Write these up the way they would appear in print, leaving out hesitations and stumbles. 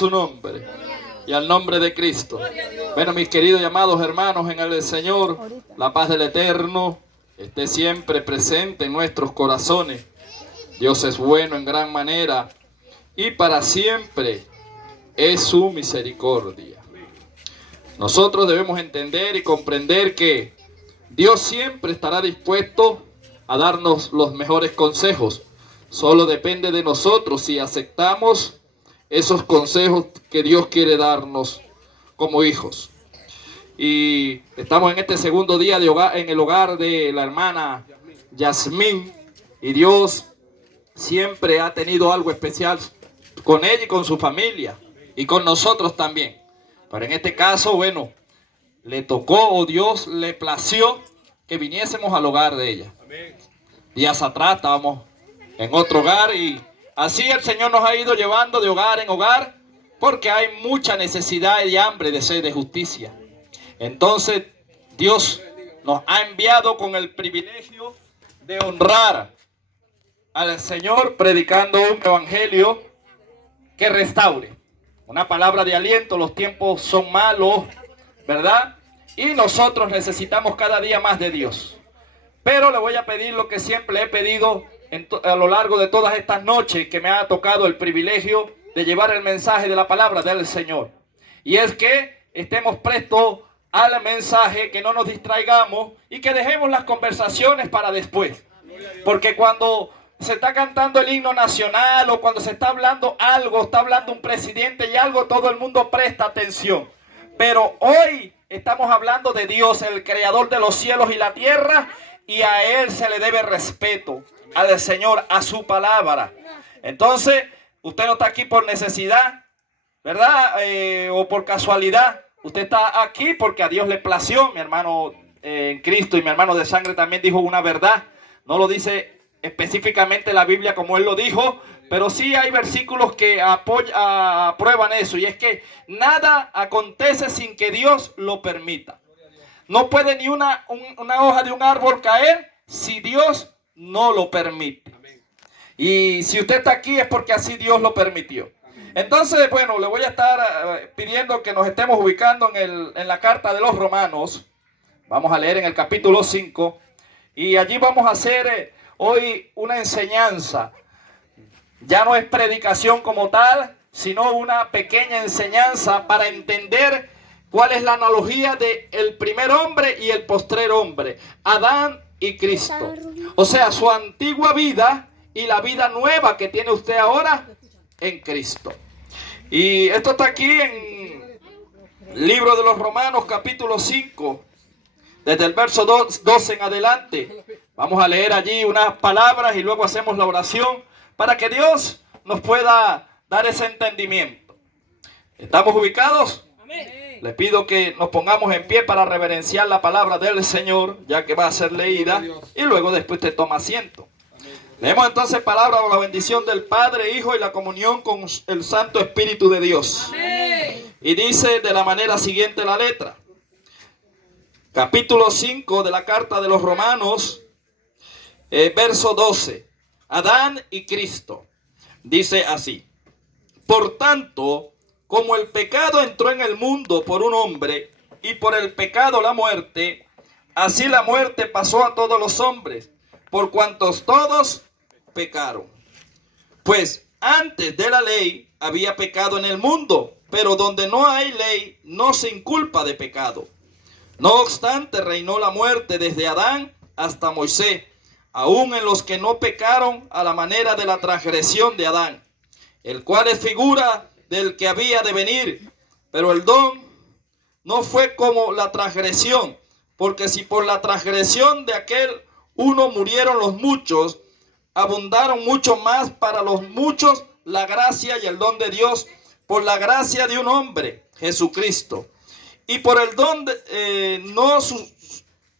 su nombre y al nombre de Cristo. Bueno, mis queridos y amados hermanos en el Señor, la paz del Eterno esté siempre presente en nuestros corazones. Dios es bueno en gran manera y para siempre es su misericordia. Nosotros debemos entender y comprender que Dios siempre estará dispuesto a darnos los mejores consejos. Solo depende de nosotros si aceptamos esos consejos que Dios quiere darnos como hijos. Y estamos en este segundo día de hogar, en el hogar de la hermana Yasmín, y Dios siempre ha tenido algo especial con ella y con su familia y con nosotros también. Pero en este caso, bueno, le tocó o Dios le plació que viniésemos al hogar de ella. Días atrás estábamos en otro hogar y así el Señor nos ha ido llevando de hogar en hogar porque hay mucha necesidad y hambre de sed de justicia. Entonces Dios nos ha enviado con el privilegio de honrar al Señor predicando un evangelio que restaure. Una palabra de aliento, los tiempos son malos, ¿verdad? Y nosotros necesitamos cada día más de Dios. Pero le voy a pedir lo que siempre le he pedido a lo largo de todas estas noches que me ha tocado el privilegio de llevar el mensaje de la palabra del Señor. Y es que estemos prestos al mensaje, que no nos distraigamos y que dejemos las conversaciones para después. Porque cuando se está cantando el himno nacional o cuando se está hablando algo, está hablando un presidente y algo, todo el mundo presta atención. Pero hoy estamos hablando de Dios, el creador de los cielos y la tierra, y a Él se le debe respeto, al Señor, a su palabra. Entonces, usted no está aquí por necesidad, ¿verdad? O por casualidad. Usted está aquí porque a Dios le plació. Mi hermano en Cristo y mi hermano de sangre también dijo una verdad. No lo dice específicamente la Biblia como él lo dijo, pero sí hay versículos que aprueban eso. Y es que nada acontece sin que Dios lo permita. No puede ni una hoja de un árbol caer si Dios no lo permite. Y si usted está aquí es porque así Dios lo permitió. Entonces, bueno, le voy a estar pidiendo que nos estemos ubicando en la carta de los Romanos. Vamos a leer en el capítulo 5. Y allí vamos a hacer hoy una enseñanza. Ya no es predicación como tal, sino una pequeña enseñanza para entender cuál es la analogía del primer hombre y el postrer hombre, Adán y Cristo. O sea, su antigua vida y la vida nueva que tiene usted ahora en Cristo. Y esto está aquí en el libro de los Romanos, capítulo 5, desde el verso 12 en adelante. Vamos a leer allí unas palabras y luego hacemos la oración para que Dios nos pueda dar ese entendimiento. ¿Estamos ubicados? Amén. Le pido que nos pongamos en pie para reverenciar la palabra del Señor, ya que va a ser leída, y luego después te toma asiento. Leemos entonces palabra o la bendición del Padre, Hijo y la comunión con el Santo Espíritu de Dios. Amén. Y dice de la manera siguiente la letra. Capítulo 5 de la carta de los Romanos, verso 12. Adán y Cristo. Dice así: por tanto, como el pecado entró en el mundo por un hombre, y por el pecado la muerte, así la muerte pasó a todos los hombres, por cuantos todos pecaron. Pues antes de la ley había pecado en el mundo, pero donde no hay ley no se inculpa de pecado. No obstante, reinó la muerte desde Adán hasta Moisés, aun en los que no pecaron a la manera de la transgresión de Adán, el cual es figura del que había de venir. Pero el don no fue como la transgresión, porque si por la transgresión de aquel uno murieron los muchos, abundaron mucho más para los muchos la gracia y el don de Dios por la gracia de un hombre, Jesucristo. Y por el don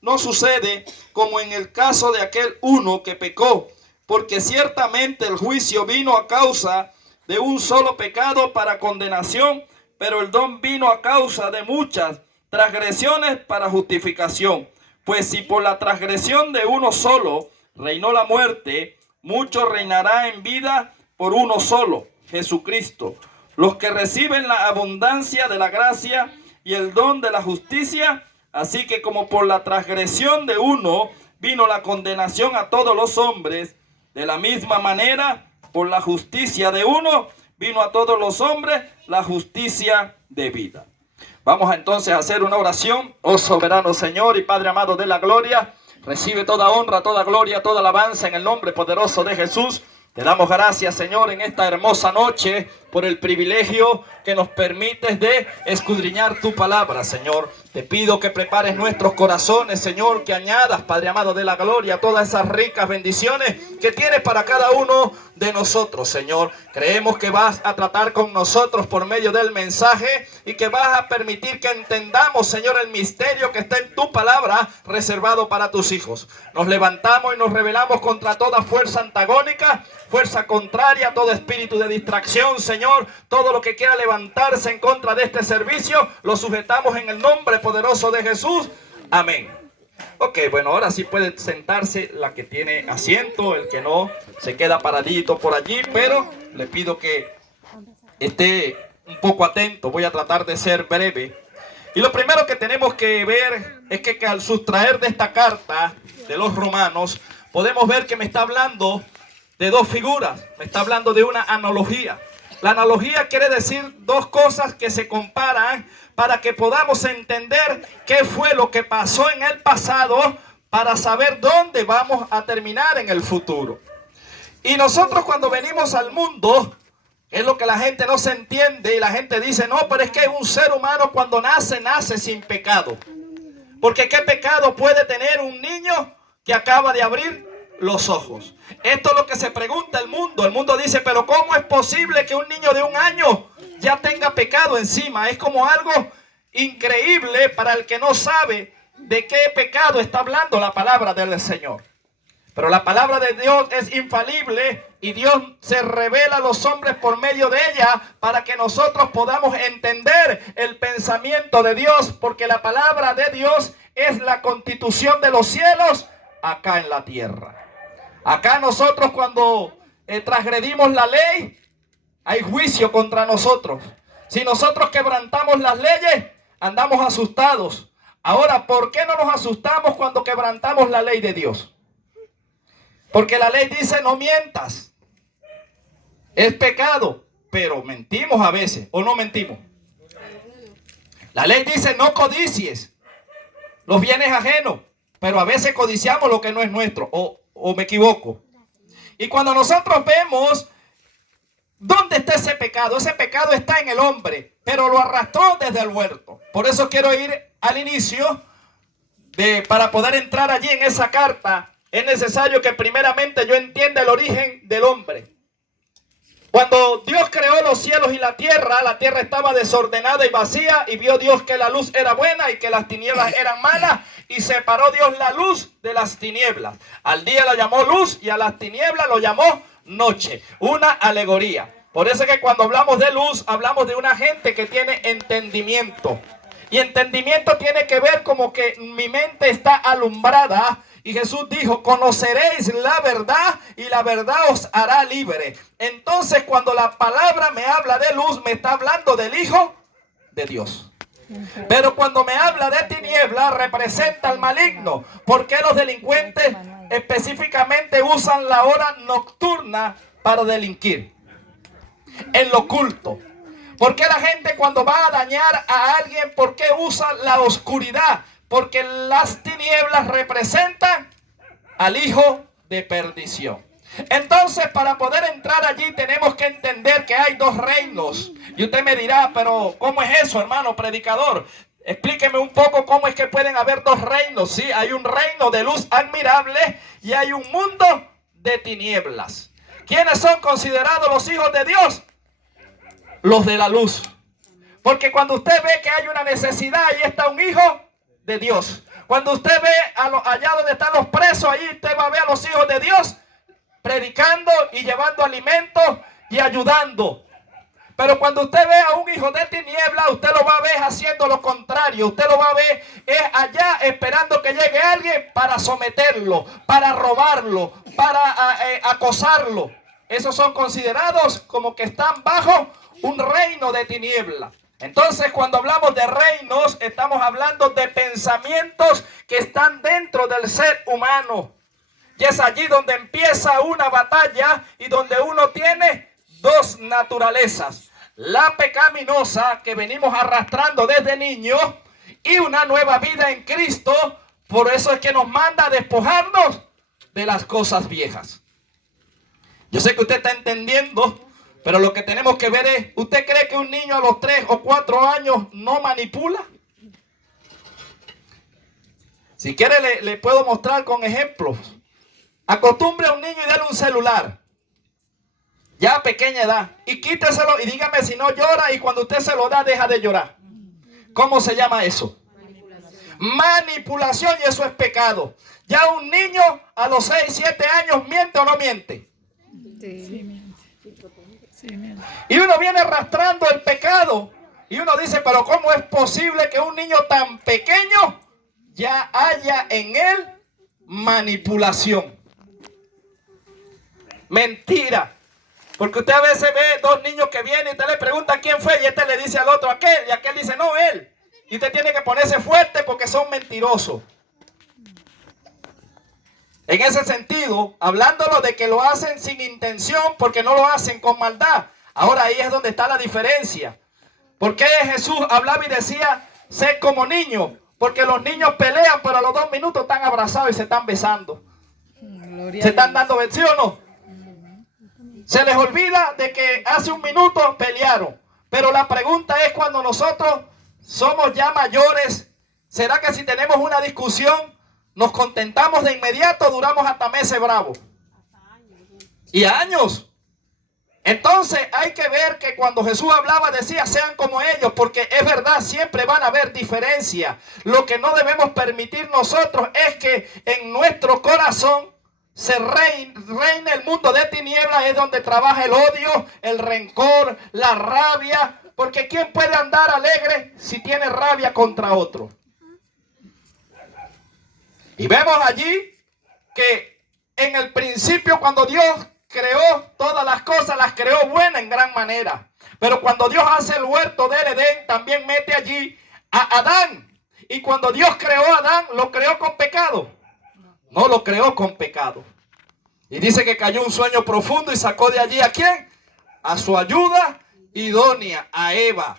no sucede como en el caso de aquel uno que pecó, porque ciertamente el juicio vino a causa de un solo pecado para condenación, pero el don vino a causa de muchas transgresiones para justificación. Pues si por la transgresión de uno solo reinó la muerte, mucho reinará en vida por uno solo, Jesucristo, los que reciben la abundancia de la gracia y el don de la justicia. Así que como por la transgresión de uno vino la condenación a todos los hombres, de la misma manera, por la justicia de uno vino a todos los hombres la justicia de vida. Vamos entonces a hacer una oración. Oh soberano Señor y Padre amado de la gloria, recibe toda honra, toda gloria, toda alabanza en el nombre poderoso de Jesús. Te damos gracias, Señor, en esta hermosa noche por el privilegio que nos permites de escudriñar tu palabra, Señor. Te pido que prepares nuestros corazones, Señor, que añadas, Padre amado de la gloria, todas esas ricas bendiciones que tienes para cada uno de nosotros, Señor. Creemos que vas a tratar con nosotros por medio del mensaje y que vas a permitir que entendamos, Señor, el misterio que está en tu palabra reservado para tus hijos. Nos levantamos y nos rebelamos contra toda fuerza antagónica, fuerza contraria, todo espíritu de distracción, Señor. Todo lo que quiera levantarse en contra de este servicio, lo sujetamos en el nombre poderoso de Jesús. Amén. Ok, bueno, ahora sí puede sentarse la que tiene asiento, el que no se queda paradito por allí, pero le pido que esté un poco atento. Voy a tratar de ser breve. Y lo primero que tenemos que ver es que al sustraer de esta carta de los romanos, podemos ver que me está hablando de dos figuras, me está hablando de una analogía. La analogía quiere decir dos cosas que se comparan para que podamos entender qué fue lo que pasó en el pasado para saber dónde vamos a terminar en el futuro. Y nosotros cuando venimos al mundo, es lo que la gente no se entiende y la gente dice, no, pero es que un ser humano cuando nace, nace sin pecado. Porque ¿qué pecado puede tener un niño que acaba de abrir los ojos? Esto es lo que se pregunta el mundo. El mundo dice, pero ¿cómo es posible que un niño de 1 año ya tenga pecado encima? Es como algo increíble para el que no sabe de qué pecado está hablando la palabra del Señor. Pero la palabra de Dios es infalible y Dios se revela a los hombres por medio de ella para que nosotros podamos entender el pensamiento de Dios, porque la palabra de Dios es la constitución de los cielos acá en la tierra. Acá nosotros cuando transgredimos la ley, hay juicio contra nosotros. Si nosotros quebrantamos las leyes, andamos asustados. Ahora, ¿por qué no nos asustamos cuando quebrantamos la ley de Dios? Porque la ley dice no mientas. Es pecado, pero mentimos a veces, ¿o no mentimos? La ley dice no codicies los bienes ajenos, pero a veces codiciamos lo que no es nuestro, o me equivoco. Y cuando nosotros vemos dónde está ese pecado está en el hombre, pero lo arrastró desde el huerto. Por eso quiero ir al inicio, para poder entrar allí en esa carta, es necesario que primeramente yo entienda el origen del hombre. Cuando Dios creó los cielos y la tierra estaba desordenada y vacía, y vio Dios que la luz era buena y que las tinieblas eran malas, y separó Dios la luz de las tinieblas. Al día lo llamó luz y a las tinieblas lo llamó noche. Una alegoría. Por eso es que cuando hablamos de luz, hablamos de una gente que tiene entendimiento. Y entendimiento tiene que ver como que mi mente está alumbrada. Y Jesús dijo, conoceréis la verdad y la verdad os hará libre. Entonces cuando la palabra me habla de luz, me está hablando del Hijo de Dios. Pero cuando me habla de tiniebla, representa al maligno. ¿Por qué los delincuentes específicamente usan la hora nocturna para delinquir? En lo oculto. ¿Por qué la gente cuando va a dañar a alguien, por qué usa la oscuridad? Porque las tinieblas representan al hijo de perdición. Entonces, para poder entrar allí tenemos que entender que hay dos reinos. Y usted me dirá, pero ¿cómo es eso, hermano predicador? Explíqueme un poco cómo es que pueden haber dos reinos. Sí, hay un reino de luz admirable y hay un mundo de tinieblas. ¿Quiénes son considerados los hijos de Dios? Los de la luz. Porque cuando usted ve que hay una necesidad, ahí está un hijo de Dios. Cuando usted ve allá donde están los presos, ahí usted va a ver a los hijos de Dios predicando y llevando alimentos y ayudando. Pero cuando usted ve a un hijo de tiniebla, usted lo va a ver haciendo lo contrario. Usted lo va a ver allá esperando que llegue alguien para someterlo, para robarlo, para acosarlo. Esos son considerados como que están bajo un reino de tinieblas. Entonces, cuando hablamos de reinos, estamos hablando de pensamientos que están dentro del ser humano. Y es allí donde empieza una batalla y donde uno tiene dos naturalezas. La pecaminosa, que venimos arrastrando desde niños, y una nueva vida en Cristo. Por eso es que nos manda a despojarnos de las cosas viejas. Yo sé que usted está entendiendo, pero lo que tenemos que ver es, ¿usted cree que un niño a los 3 o 4 años no manipula? Si quiere le puedo mostrar con ejemplos. Acostumbre a un niño y dale un celular, ya a pequeña edad, y quíteselo y dígame si no llora, y cuando usted se lo da deja de llorar. ¿Cómo se llama eso? Manipulación, y eso es pecado. Ya un niño a los 6, 7 años miente o no miente. Sí, miente. Sí, miente. Y uno viene arrastrando el pecado. Y uno dice, pero ¿cómo es posible que un niño tan pequeño ya haya en él manipulación? Mentira. Porque usted a veces ve dos niños que vienen y usted le pregunta quién fue y este le dice al otro aquel y aquel dice no, él. Y usted tiene que ponerse fuerte porque son mentirosos. En ese sentido, hablándolo de que lo hacen sin intención porque no lo hacen con maldad. Ahora ahí es donde está la diferencia. ¿Por qué Jesús hablaba y decía, sé como niño? Porque los niños pelean, pero a los 2 minutos están abrazados y se están besando. Se están dando besos, ¿sí o no? Se les olvida de que hace 1 minuto pelearon. Pero la pregunta es, cuando nosotros somos ya mayores, ¿será que si tenemos una discusión nos contentamos de inmediato? Duramos hasta meses bravos. Y años. Entonces hay que ver que cuando Jesús hablaba decía sean como ellos, porque es verdad, siempre van a haber diferencias. Lo que no debemos permitir nosotros es que en nuestro corazón se reina el mundo de tinieblas, es donde trabaja el odio, el rencor, la rabia. Porque ¿quién puede andar alegre si tiene rabia contra otro? Y vemos allí que en el principio, cuando Dios creó todas las cosas, las creó buenas en gran manera. Pero cuando Dios hace el huerto del Edén, también mete allí a Adán. Y cuando Dios creó a Adán, ¿lo creó con pecado? No lo creó con pecado. Y dice que cayó un sueño profundo y sacó de allí ¿a quién? A su ayuda idónea, a Eva.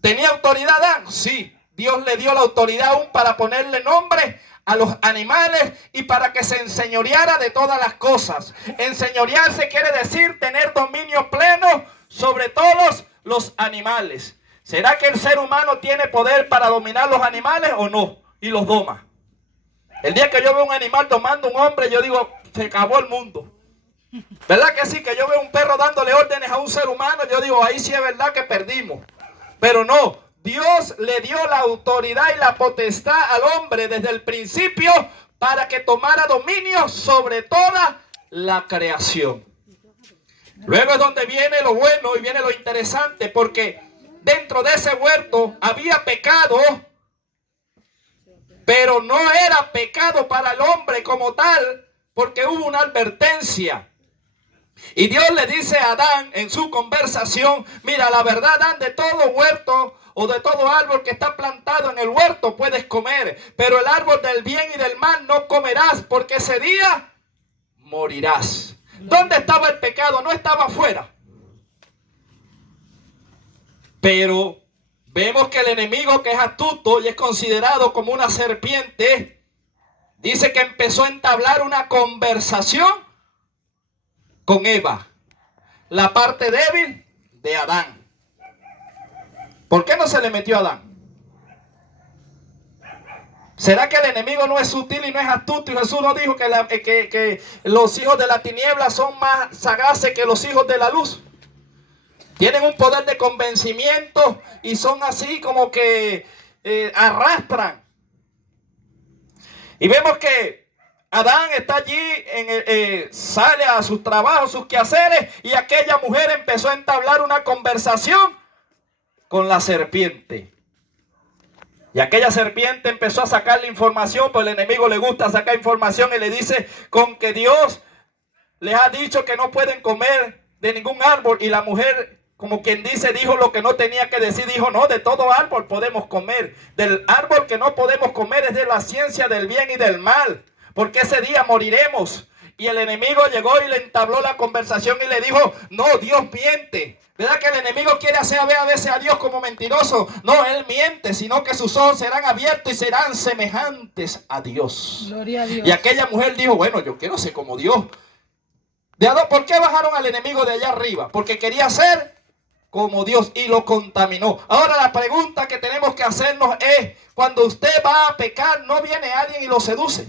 ¿Tenía autoridad Adán? Sí. Dios le dio la autoridad aún para ponerle nombre a los animales y para que se enseñoreara de todas las cosas. Enseñorearse quiere decir tener dominio pleno sobre todos los animales. ¿Será que el ser humano tiene poder para dominar los animales o no? Y los doma. El día que yo veo un animal domando a un hombre, yo digo, se acabó el mundo. ¿Verdad que sí? Que yo veo un perro dándole órdenes a un ser humano, yo digo, ahí sí es verdad que perdimos. Pero no, Dios le dio la autoridad y la potestad al hombre desde el principio para que tomara dominio sobre toda la creación. Luego es donde viene lo bueno y viene lo interesante, porque dentro de ese huerto había pecado, pero no era pecado para el hombre como tal, porque hubo una advertencia. Y Dios le dice a Adán en su conversación, mira, la verdad, Adán, de todo huerto o de todo árbol que está plantado en el huerto puedes comer, pero el árbol del bien y del mal no comerás, porque ese día morirás. ¿Dónde estaba el pecado? No estaba afuera. Pero vemos que el enemigo, que es astuto y es considerado como una serpiente, dice que empezó a entablar una conversación con Eva, la parte débil de Adán. ¿Por qué no se le metió a Adán? ¿Será que el enemigo no es sutil y no es astuto? Y Jesús nos dijo que los hijos de la tiniebla son más sagaces que los hijos de la luz. Tienen un poder de convencimiento y son así como que arrastran. Y vemos que Adán está allí, sale a sus trabajos, sus quehaceres, y aquella mujer empezó a entablar una conversación con la serpiente. Y aquella serpiente empezó a sacarle información, pues el enemigo le gusta sacar información y le dice con que Dios les ha dicho que no pueden comer de ningún árbol. Y la mujer, como quien dice, dijo lo que no tenía que decir. Dijo, no, de todo árbol podemos comer. Del árbol que no podemos comer es de la ciencia del bien y del mal, porque ese día moriremos. Y el enemigo llegó y le entabló la conversación y le dijo, no, Dios miente. ¿Verdad que el enemigo quiere hacer ver a veces a Dios como mentiroso? No, él miente, sino que sus ojos serán abiertos y serán semejantes a Dios. Gloria a Dios. Y aquella mujer dijo, bueno, yo quiero ser como Dios. ¿Por qué bajaron al enemigo de allá arriba? Porque quería ser como Dios y lo contaminó. Ahora la pregunta que tenemos que hacernos es, cuando usted va a pecar, ¿no viene alguien y lo seduce?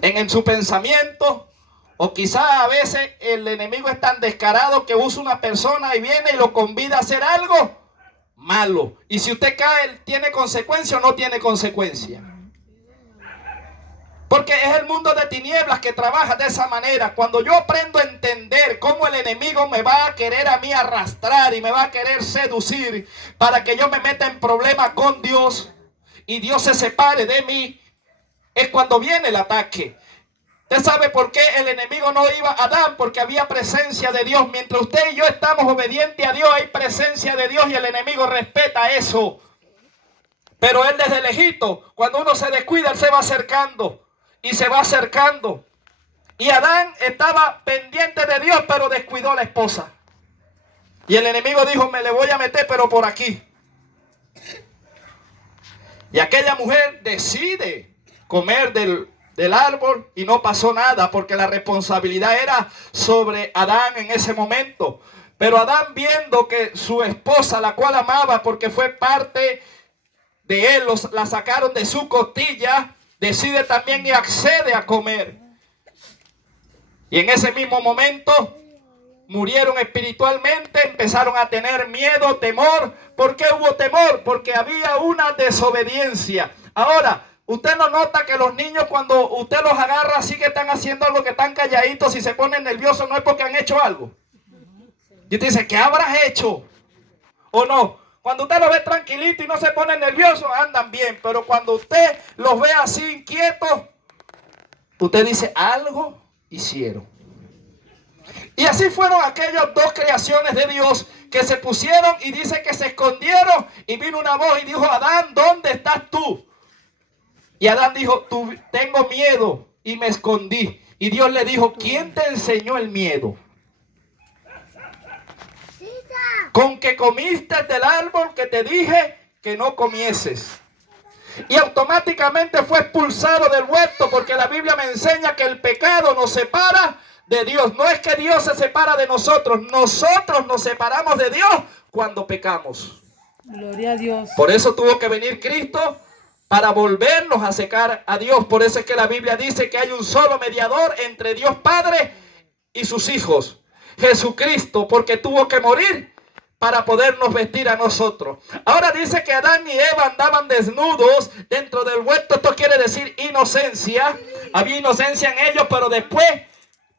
En su pensamiento, o quizás a veces el enemigo es tan descarado que usa una persona y viene y lo convida a hacer algo malo. Y si usted cae, ¿tiene consecuencia o no tiene consecuencia? Porque es el mundo de tinieblas que trabaja de esa manera. Cuando yo aprendo a entender cómo el enemigo me va a querer a mí arrastrar y me va a querer seducir para que yo me meta en problemas con Dios y Dios se separe de mí, es cuando viene el ataque. ¿Usted sabe por qué el enemigo no iba a Adán? Porque había presencia de Dios. Mientras usted y yo estamos obedientes a Dios, hay presencia de Dios y el enemigo respeta eso. Pero él desde lejito, cuando uno se descuida, él se va acercando. Y se va acercando. Y Adán estaba pendiente de Dios, pero descuidó a la esposa. Y el enemigo dijo, me le voy a meter, pero por aquí. Y aquella mujer decide comer del árbol y no pasó nada, porque la responsabilidad era sobre Adán en ese momento. Pero Adán, viendo que su esposa, la cual amaba porque fue parte de él, la sacaron de su costilla, decide también y accede a comer. Y en ese mismo momento murieron espiritualmente, empezaron a tener miedo, temor. ¿Por qué hubo temor? Porque había una desobediencia. Ahora, usted no nota que los niños, cuando usted los agarra así que están haciendo algo, que están calladitos y se ponen nerviosos, no es porque han hecho algo. Y usted dice, ¿qué habrás hecho? ¿O no? Cuando usted los ve tranquilitos y no se ponen nerviosos, andan bien. Pero cuando usted los ve así inquietos, usted dice, algo hicieron. Y así fueron aquellas dos creaciones de Dios que se pusieron y dice que se escondieron. Y vino una voz y dijo, Adán, ¿dónde estás tú? Y Adán dijo, tengo miedo y me escondí. Y Dios le dijo, ¿quién te enseñó el miedo? Con que comiste del árbol que te dije que no comieses. Y automáticamente fue expulsado del huerto, porque la Biblia me enseña que el pecado nos separa de Dios. No es que Dios se separa de nosotros nos separamos de Dios cuando pecamos. Gloria a Dios. Por eso tuvo que venir Cristo, para volvernos a acercar a Dios. Por eso es que la Biblia dice que hay un solo mediador entre Dios Padre y sus hijos, Jesucristo, porque tuvo que morir para podernos vestir a nosotros. Ahora dice que Adán y Eva andaban desnudos dentro del huerto. Esto quiere decir inocencia. Había inocencia en ellos, pero después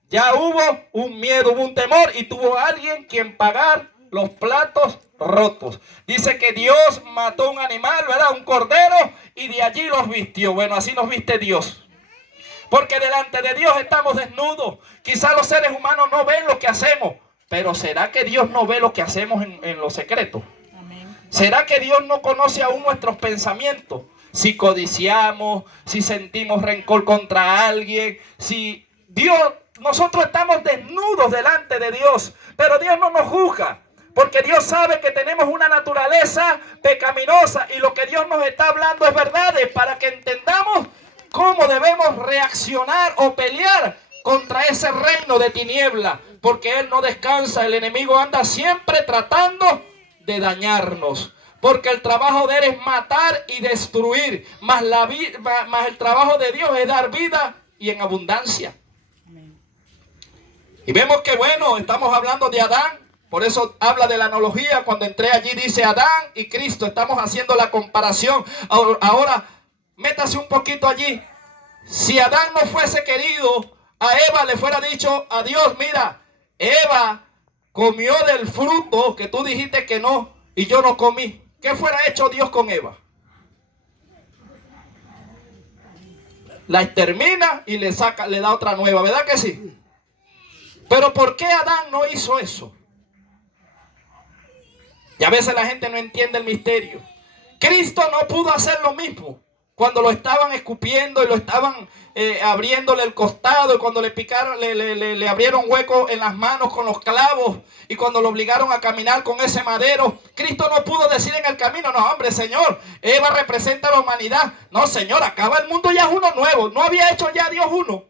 ya hubo un miedo, hubo un temor, y tuvo alguien quien pagar los platos rotos. Dice que Dios mató un animal, ¿verdad? Un cordero, y de allí los vistió. Bueno, así nos viste Dios. Porque delante de Dios estamos desnudos. Quizás los seres humanos no ven lo que hacemos, pero ¿será que Dios no ve lo que hacemos en lo secreto? Amén. ¿Será que Dios no conoce aún nuestros pensamientos? Si codiciamos, si sentimos rencor contra alguien, si nosotros estamos desnudos delante de Dios, pero Dios no nos juzga. Porque Dios sabe que tenemos una naturaleza pecaminosa, y lo que Dios nos está hablando es verdad, para que entendamos cómo debemos reaccionar o pelear contra ese reino de tiniebla. Porque Él no descansa, el enemigo anda siempre tratando de dañarnos. Porque el trabajo de Él es matar y destruir, más el trabajo de Dios es dar vida y en abundancia. Y vemos que, bueno, estamos hablando de Adán. Por eso habla de la analogía. Cuando entré allí dice Adán y Cristo. Estamos haciendo la comparación. Ahora, métase un poquito allí. Si Adán no fuese querido, a Eva le fuera dicho a Dios, mira, Eva comió del fruto que tú dijiste que no, y yo no comí. ¿Qué fuera hecho Dios con Eva? La extermina y le da otra nueva, ¿verdad que sí? Pero ¿por qué Adán no hizo eso? Y a veces la gente no entiende el misterio. Cristo no pudo hacer lo mismo cuando lo estaban escupiendo y lo estaban abriéndole el costado, y cuando le picaron, le abrieron hueco en las manos con los clavos, y cuando lo obligaron a caminar con ese madero. Cristo no pudo decir en el camino: no, hombre, Señor, Eva representa a la humanidad. No, Señor, acaba el mundo, ya es uno nuevo. ¿No había hecho ya Dios uno?